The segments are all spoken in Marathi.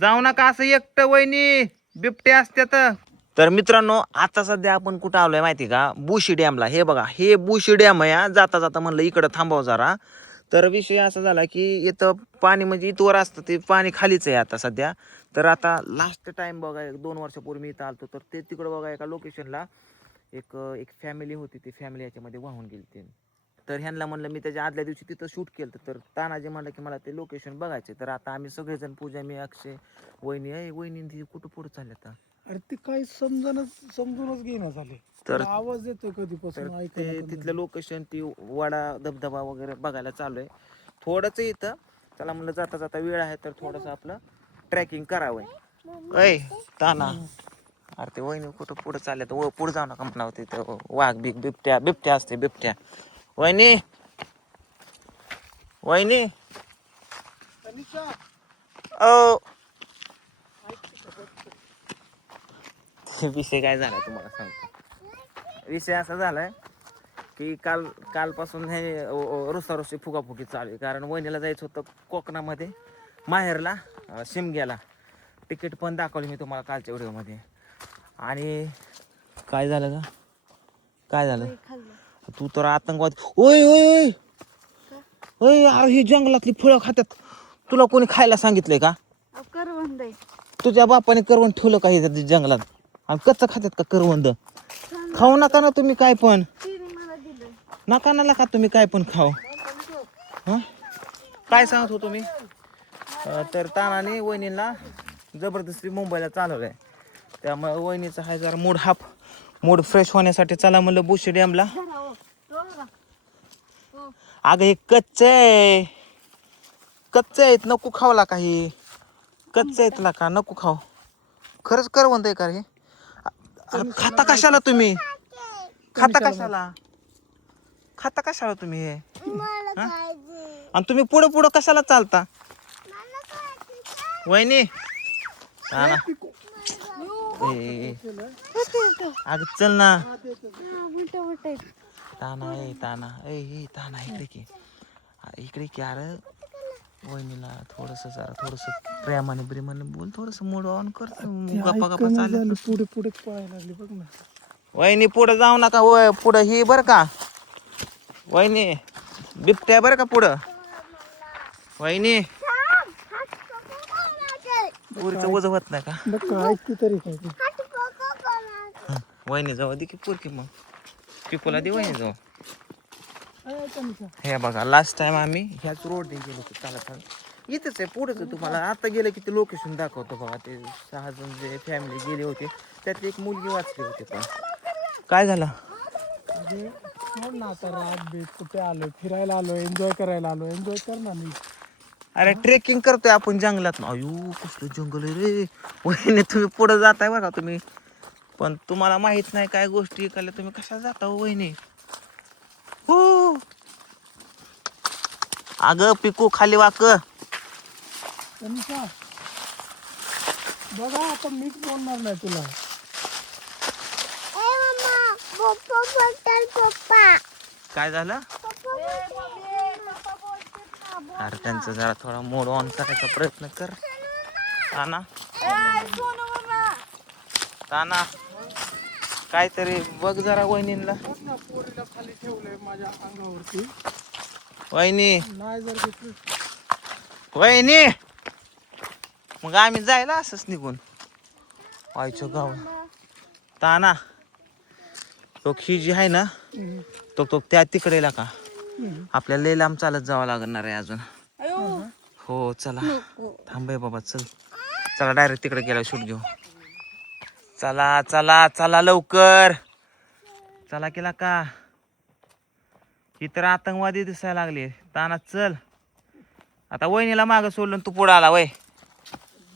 जाऊ नका असं एकटं, वहिनी बिबटे असतात. तर मित्रांनो आता सध्या आपण कुठं आलोय माहिती का, बुशी डॅमला. हे बघा हे बुशी डॅम आहे. जाता जाता म्हणलं इकडं थांबाव जरा. तर विषय असा झाला की इथं पाणी म्हणजे इथवर असतं ते पाणी खालीच आहे आता सध्या. तर आता लास्ट टाइम बघा 2 वर्षापूर्वी मी इथं आलतो तर ते तिकडं बघा एका लोकेशनला एक एक फॅमिली होती. ती फॅमिली याच्यामध्ये वाहून गेली ती. तर ह्यांना म्हणलं मी त्याच्या आदल्या दिवशी तिथं शूट केलं. तर तानाजी म्हणलं की मला ते लोकेशन बघायचे. तर आता आम्ही सगळेजण, पूजा, मी, अक्षय, वहिनी वहिनी ती कुठं पुढं चालले आता. अरे ते काही समजूनच घेणं झाले. तर आवाज येतो कधीपासून ते तिथलं लोकेशन ती वडा धबधबा वगैरे बघायला चालू आहे. थोडंच इथं त्याला म्हणलं जाता जाता वेळ आहे तर थोडंसं आपलं ट्रॅकिंग करावं. ऐ ताना, अरे ते वहिनी कुठं पुढं चालले तर पुढं जाऊ नका म्हणा. तिथं वाघ बिबट्या बिबट्या असते बिबट्या. वहिनी वहिनी ओ, विषय काय झाला तुम्हाला सांगतो. विषय असा झालाय की कालपासून हे रुसारुसी फुगाफुगी चालू आहे. कारण वहिनीला जायचं होतं कोकणामध्ये माहेरला, शिमग्याला. तिकीट पण दाखवली मी तुम्हाला कालच्या व्हिडिओमध्ये. आणि काय झालं का, काय झालं, तू तर आतंकवाद. ओय ओय ओय ओय, अरे ही जंगलातली फळं खात्यात. तुला कोणी खायला सांगितलंय का? करवंद तुझ्या बापाने करवंद ठेवलं का हे जंगलात? आणि कच्चं खात्यात का करवंद? खाऊ नका ना तुम्ही काय पण. नका ना का तुम्ही काय पण खाऊ. काय सांगत होतो मी. तर तानाने वहिनीला जबरदस्ती मुंबईला चालवलंय. त्यामुळे वहिनीचा हा जरा मूड फ्रेश होण्यासाठी चला म्हणलं बुशी डॅमला. अगं हे कच्च आहेत, नको खावला काही. कच्च आहेत ना का, नको खाऊ. खरंच करवंद आहे का रे? खाता कशाला तुम्ही? खाता कशाला तुम्ही हे? आणि तुम्ही पुढं पुढं कशाला चालता? वहिनी अग चल ना. ताना इकडे की. अरे वहिनीला थोडस प्रेमाने बोल, थोडस मूड ऑन कर. गप्पा गप्पा चालू. पुढे पुढे पळायला लागली बघ ना. वहिनी पुढे जाऊ नका. पुढं ही बर का वहिनी, बिबट्या बर का पुढं. वहिनी पुरीचं वजन होत नाही का? तरी काय वहिनी जाऊ दे की पुरकी. मग पिकोला दे वहिनी जाऊ. हे बघा लास्ट टाइम आम्ही ह्याच रोडने गेलो होतो चालत. इथंच आहे पुढंच आहे. तुम्हाला आता गेलं की ते लोकेशन दाखवतो बघा. ते 6 जण जे फॅमिली गेली होती त्यातली एक मुलगी वाचली होती. पण काय झालं ना आता रात बीत कुठे आलोय, फिरायला आलोय, एन्जॉय करायला आलोय. एन्जॉय कर ना. मी अरे ट्रेकिंग करतोय आपण जंगलात. अयो कसलं जंगल आहे रे. वहिनी तुम्ही पुढे जाताय बघा तुम्ही, पण तुम्हाला माहित नाही काय गोष्टी ऐकायला. तुम्ही कशा जाता वहिनी? हो अगं पिकू खाली वाक. बघा आता मीच बोलणार नाही तुला. काय झालं? अरे त्यांचा जरा थोडा मूड ऑन करायचा प्रयत्न कर. ताना काहीतरी बघ जरा वहिनीला. पोरीला खाली ठेवलंय माझ्या अंगावरती. वहिनी नाही जर वहिनी, मग आम्ही जायला असंच निघून व्हायचं गाव. ताना तो ही जी आहे ना, तो त्या तिकडेला का आपल्याला लय लांब चालत जावं लागणार आहे अजून. हो चला थांबय बाबा. चला डायरेक्ट तिकडे गेला शूट घेऊ. चला चला चला लवकर चला. केला का इतर आतंकवादी दिसायला लागले. ताना चल. आता वहिनीला मागं सोडलं तू पुढे आला. वय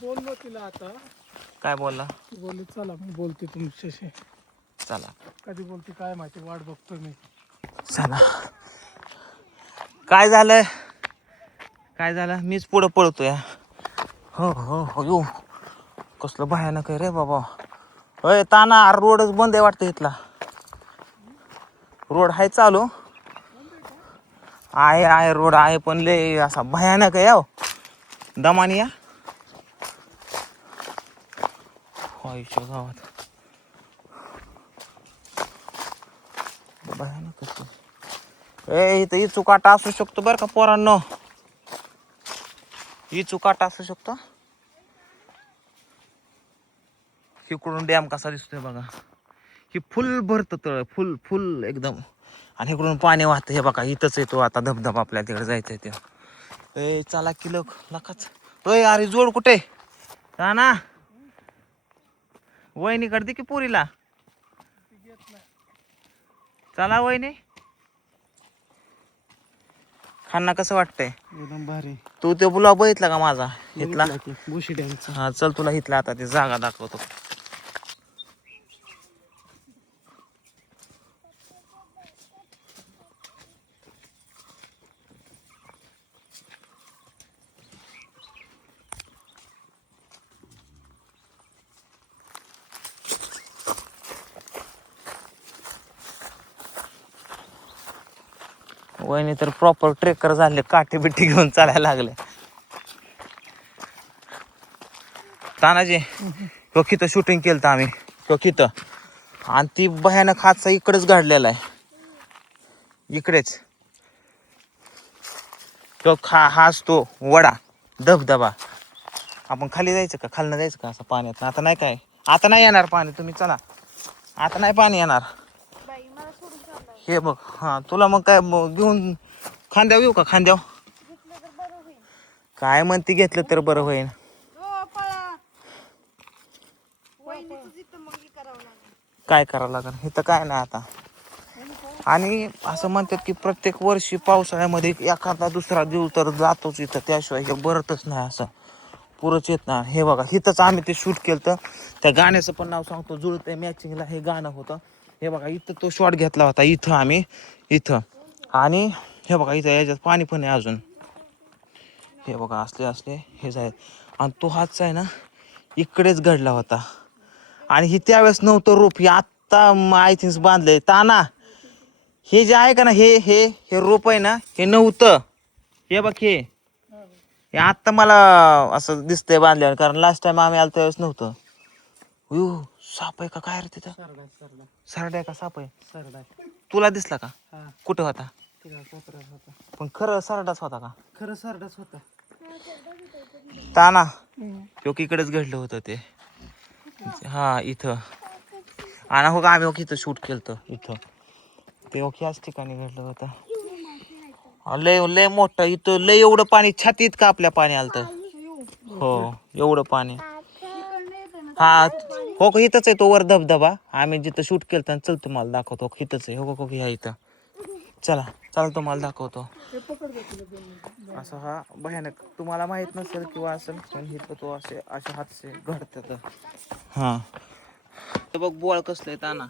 बोललो तिला आता. काय बोलला? बोलले चला मी बोलते तुमच्याशी. चला कधी बोलते काय माहिती, वाट बघतोय मी. चला. काय झालं काय झालं? मीच पुढं पळतोय. हो हो हो यो कसलं भयानक आहे रे बाबा. होय ताना रोडच बंद आहे वाटतं. इथला रोड आहे चालू आहे रोड आहे पण लय असा भयानक आहे. दमानी या आईच्या गावात भयानक. इथं इचू काटा असू शकतो बरं का पोरांनो, इचू काटा असू शकतो. इकडून डॅम कसा दिसतोय बघा, ही फुल भरतं तळ, फुल फुल एकदम. आणि इकडून पाणी वाहतं हे बघा. इथंच येतो आता धबधबा, आपल्या तिकडे जायचंय ते. ए चला की लोक नकाच. होय अरे जोड कुठे का ना, वहिनी करते की पुरीला. चला वहिनी. खाना कसं वाटतंय? एकदम भारी. तू ते ब्लॉग बघितला का माझा इथला? बुशी डॅमचा. हा चल तुला इथला आता ते जागा दाखवतो. वहिनी तर प्रॉपर ट्रेकर झाले, काठी बिट्टी घेऊन चालायला लागले. तानाजी किती शूटिंग केलं तर आम्ही किती, आणि ती भयानक हादसा इकडेच घडलेला आहे, इकडेच. तो हाच तो वडा धबधबा. आपण खाली जायचं का, खालनं जायचं का असं पाण्यात? आता नाही काय, आता नाही येणार पाणी. तुम्ही चला, आता नाही पाणी येणार. हे बघ. हा तुला मग काय घेऊन खांद्यावर येऊ का? खांद्यावर काय म्हणते, घेतलं तर बरं होईल. काय करावं लागेल इथं काय नाही आता. आणि असं म्हणतात की प्रत्येक वर्षी पावसाळ्यामध्ये एखादा दुसरा जीव तर जातोच इथं, त्याशिवाय हे बरतच नाही, असं पुरंच येत नाही. हे बघा इथंच आम्ही ते शूट केलं तर, त्या गाण्याचं पण नाव सांगतो, जुळते मॅचिंगला हे गाणं होतं. हे बघा इथं तो शॉट घेतला होता, इथं आम्ही इथं. आणि हे बघा इथं याच्यात पाणी पण आहे अजून. हे बघा असले असले हे जाय. आणि तो हातचा आहे ना इकडेच घडला होता. आणि हे त्यावेळेस नव्हतं रोप, हे आत्ता आय थिंक बांधलंय. ताना हे जे आहे का ना, हे हे हे रोप आहे ना, हे नव्हतं. हे बघ हे आत्ता मला असं दिसतंय बांधल्यावर, कारण लास्ट टाइम आम्ही आलो त्यावेळेस नव्हतं. साप आहे का काय रे तिथं? सरडा आहे का साप आहे? तुला दिसला का? कुठं होता? पण खरं सरडाच होता का? खरं सरडाच होता. ताना इकडेच घडलं होतं ते. हा इथं. आणि हो का आम्ही इथं शूट केलं इथं, ते ह्याच ठिकाणी घडलं होतं. लय लय मोठं इथं, लय एवढं पाणी छातीत का आपल्या पाणी आलतं. हो एवढं पाणी. हा हो का इथंच आहे तो वर धबधबा, आम्ही जिथं शूट केलं. चल तुम्हाला दाखवतो, इथंच आहे. हो का ह्या इथं. चला चला तुम्हाला दाखवतो. असं हा भयानक, तुम्हाला माहित नसेल किंवा असेल, पण इथं तो असे हादसे घडतात. हा बघ बोळ कसलं आहे ताना.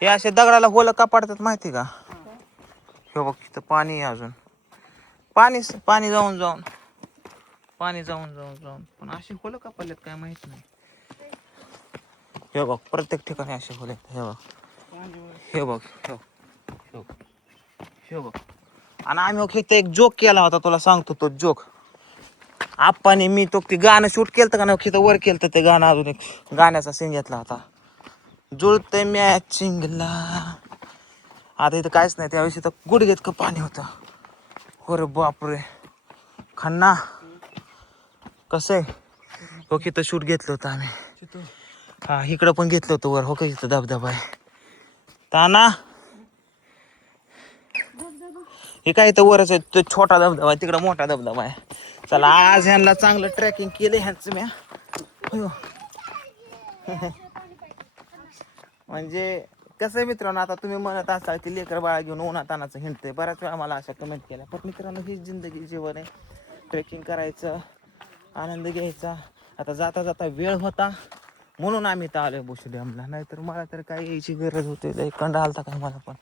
हे असे दगडाला होलं का पाडतात माहिती का? हे बघ इथं पाणी आहे अजून, पाणी पाणी जाऊन जाऊन पण अशी होलं का पडलेत काय माहित नाही. हे बघ प्रत्येक ठिकाणी असे होले. हे बघ हे बघ. आणि आम्ही इथे एक जोक केला होता, तुला सांगतो तो जोक. आप्पाने मी तो ते गाणं शूट केलं का ना, इथं वर केलं ते गाणं. अजून एक गाण्याचा सीन घेतला होता, जुळते मॅचिंगला. आता इथं काहीच नाही, त्यावेळेस इथं गुडघ्यात का पाणी होतं. अरे बापरे खन्ना कसं आहे. हो इथं शूट घेतलं होतं आम्ही. हा इकडं पण घेतलं होतं वर. हो का इथं धबधबा आहे ताना. हे काय इथं वरच आहे, तो छोटा धबधबा आहे, तिकडं मोठा धबधबा आहे. चला आज ह्यांना चांगलं ट्रेकिंग केलं ह्यांचं म्या. म्हणजे कसं आहे मित्रांनो, आता तुम्ही म्हणत असाल की लेकर बाळा घेऊन उन्हात आणायचं हिंडते. बऱ्याच वेळा मला अशा कमेंट केल्या, पण मित्रांनो हीच जिंदगी जीवन आहे. ट्रेकिंग करायचं, आनंद घ्यायचा. आता जाता जाता वेळ होता म्हणून आम्ही इथं आलोय बुशी डॅमला, नाहीतर मला तर काय यायची गरज होती. कंडा आलता काय मला पण.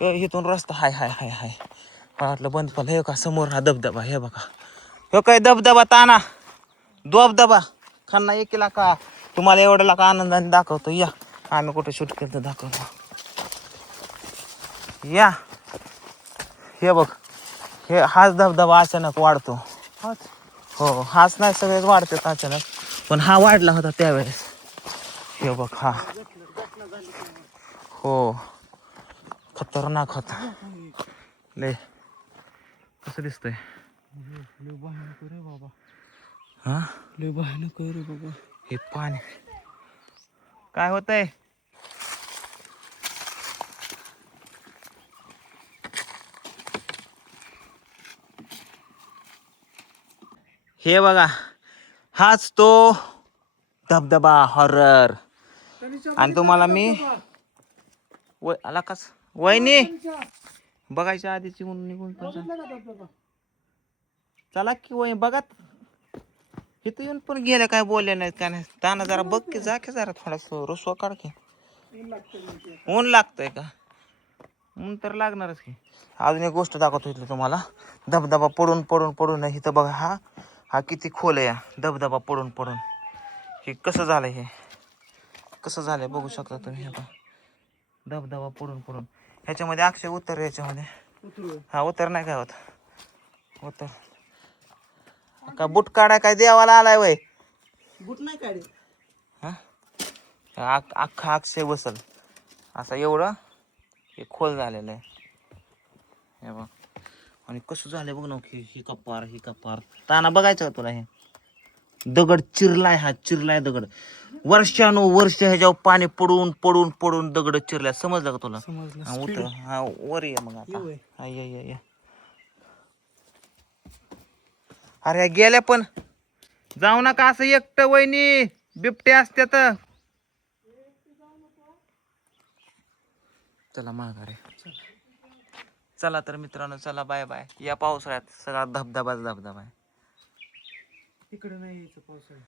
इथून रस्ता हाय मला वाटलं बंद पडलं. हे का समोर हा धबधबा, हे बघा हे काय धबधबा ताना धबधबा. खान्ना एकीला का तुम्हाला एवढ्याला का आनंदाने दाखवतो. या आम्ही कुठे शूट केलं तर दाखवतो. या हे बघ, हे हाच धबधबा अचानक वाढतो. हो हाच नाही, सगळेच वाढतात अचानक. पण हा वाढला होता त्यावेळेस. हे बघ हा. हो खतरनाक होता लय. कसं दिसतंय लय भयानक रे बाबा. हा लय भयानक रे बाबा. हे पाणी काय होतंय. हे बघा हाच तो धबधबा हॉरर. आणि तुम्हाला मी आला कस वहिनी बघायच्या आधीची निघून चला की वही बघत इथं येऊन पण गेल्या काय बोलले नाहीत काय नाही. ताना जरा बघ की जा की जरा थोडासा रुसवा काढ की. ऊन लागतंय का ऊन तर लागणारच की. अजून एक गोष्ट दाखवतो इथली तुम्हाला. धबधबा पडून पडून पडून इथं बघा हा हा किती खोल आहे. धबधबा पडून पडून हे कसं झालंय. हे कसं झालंय बघू शकता तुम्ही. आता धबधबा पडून पडून ह्याच्यामध्ये अक्षय उतर ह्याच्यामध्ये. हा उतर नाही काय होत उतर. का बुट काढाय काय देवाला आलाय वय. बुट नाही काढे. हा अख्खा अक्षय बसल असं एवढं हे खोल झालेलं आहे. हे बघ आणि कसं झालंय बघ ना. ही कपार ही कपार ताना बघायचं का तुला. हे दगड चिरलाय हा चिरलाय दगड. वर्षानुवर्ष ह्याच्यावर पाणी पडून पडून पडून दगड चिरल्या. समजलं का तुला. हा उतर हा वर ये मग आता. हा ये. अरे गेल्या पण जाऊ नका असं एकटं वहिनी बिबटे असत्यात. चला माघारी. चला तर मित्रांनो चला बाय बाय. या पावसाळ्यात सगळा धबधबाच धबधबा आहे. तिकडे नाही यायचं पावसाळ्यात.